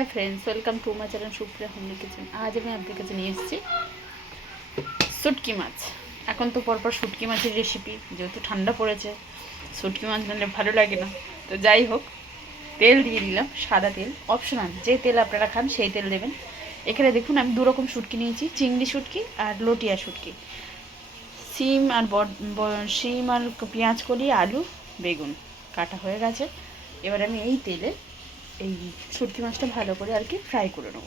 Hi friends, welcome to my channel Supriya homely kitchen. आज मैं आपके কাছে নিয়ে এসেছি শুটকি মাছ। এখন তো পরপর শুটকি মাছের রেসিপি, যেহেতু ঠান্ডা পড়েছে শুটকি মাছ নিলে ভালো লাগে না, তো যাই হোক তেল দিয়ে দিলাম, সাদা তেল, অপশনাল, যে তেল আপনারা খান সেই তেল দেবেন। এখানে দেখুন আমি দু রকম শুটকি নিয়েছি, চিংড়ি শুটকি আর লটিয়া শুটকি। সিম আর সিম আর পেঁয়াজ কলি, আলু, বেগুন কাটা হয়ে গেছে। এবার আমি এই তেলে এই শুটকি মাছটা ভালো করে আর কি ফ্রাই করে নেব।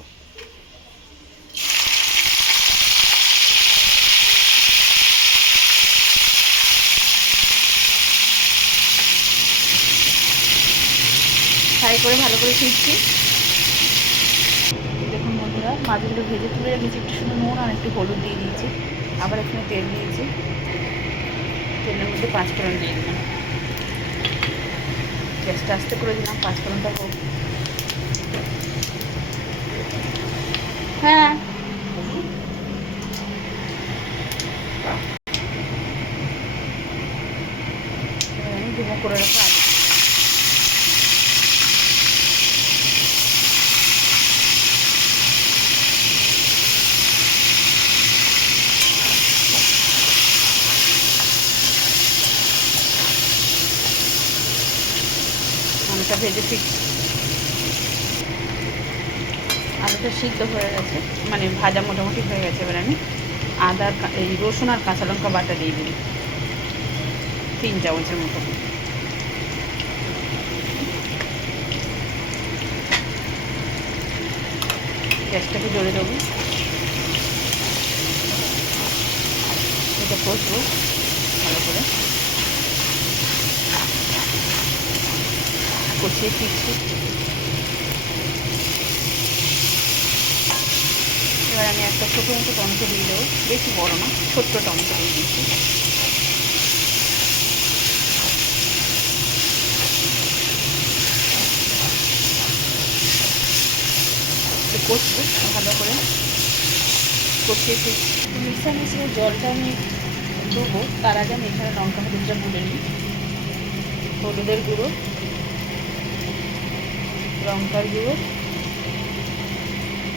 ফ্রাই করে ভালো করে শিখছি। দেখুন বন্ধুরা, মাছগুলো ভেজে তুলে রেখেছি, একটু শুধু নুন আর একটু হলুদ দিয়ে দিয়েছি। আবার এখানে তেল দিয়েছি, তেলের মধ্যে পাঁচফোড়ন দিয়ে দিলাম, গ্যাসটা আস্তে করে দিলাম, পাঁচফোড়নটা হোক। হ্যাঁ, আমি ডুবো করে রাখা আলু দিয়ে দিলাম। আলুটা ভেজে ফিরছি, আলুটা সিদ্ধ হয়ে গেছে, মানে ভাজা মোটামুটি হয়ে গেছে। এবার আমি আদা, এই রসুন আর কাঁচা লঙ্কা বাটা দিয়ে দিই 3 চামচের মতো। গ্যাসটাকে জোরে দেবো, এটা কষবো ভালো করে, কষিয়ে ফিরছি। এবার আমি একটা ছোটো মতো টমেটো দিয়ে দেবো, বেশি বড়ো না, ছোট্ট টমেটো দিয়ে দিচ্ছি। কষবো ভালো করে, কষিয়ে ফিরছি। মিক্সার মেশিনের জলটা আমি দেবো, তার আগে আমি এখানে লঙ্কা হলুদটা গুলে নিই। হলুদের গুঁড়ো, লঙ্কার গুঁড়ো,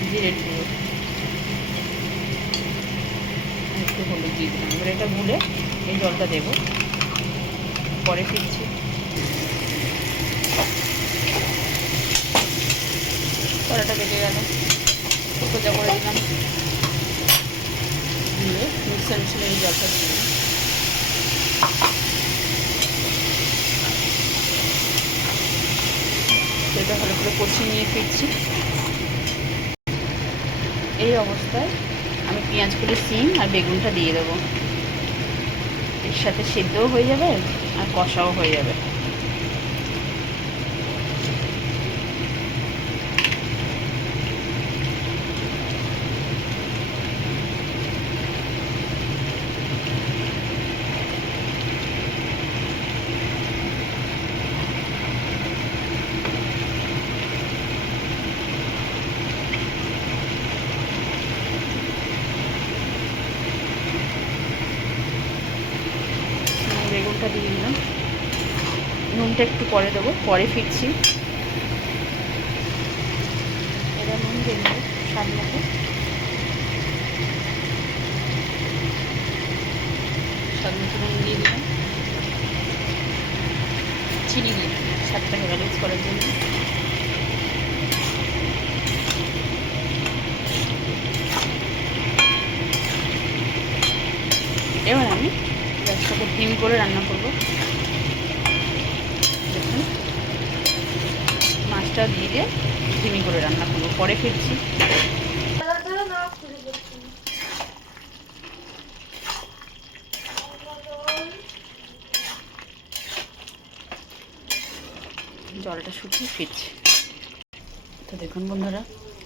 জিরের গুঁড়ো, একটু হলুদ দিয়ে দিলাম। এবার এটা গুলে এই জলটা দেবো, পরে ফিরছি। কড়াটা বেজে গেল, সোজা করে দিলাম, দিয়ে মিক্সার মেশিনে এই জলটা দিয়ে দিলাম। সেটা ভালো করে কষিয়ে নিয়ে ফিরছি। এই অবস্থায় আমি পেঁয়াজ কুচি, সিম আর বেগুনটা দিয়ে দেবো, এর সাথে সেদ্ধও হয়ে যাবে আর কষাও হয়ে যাবে। বেগুনটা দিয়ে দিলাম, নুনটা একটু পরে দেবো, পরে ফিরছি। এবার নুন দিয়ে দেবো স্বাদ মতো, স্বাদ মতো নুন দিয়ে দিলাম, চিনি দিয়ে দিলাম স্বাদটাকে ব্যালেন্স করার জন্য। এবার আমি গ্যাসটাকে ধিম করে রান্না করবো। দেখুন মাছটা দিয়ে ধিমি করে রান্না করবো, পরে ফিরছি। জলটা শুকিয়ে ফিরছি। তো দেখুন বন্ধুরা,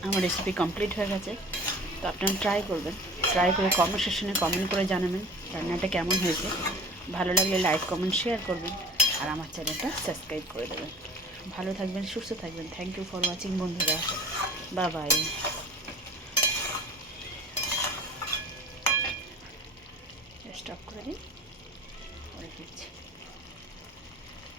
আমার রেসিপি কমপ্লিট হয়ে গেছে। তো আপনারা ট্রাই করবেন, ট্রাই করে কমেন্ট সেকশনে কমেন্ট করে জানাবেন রান্নাটা কেমন হয়েছে। ভালো লাগলে লাইক, কমেন্ট, শেয়ার করবেন, আর আমার চ্যানেলটা সাবস্ক্রাইব করে দেবেন। ভালো থাকবেন, সুস্থ থাকবেন। থ্যাংক ইউ ফর ওয়াচিং বন্ধুরা, বাই বাই। স্টপ করে দিন।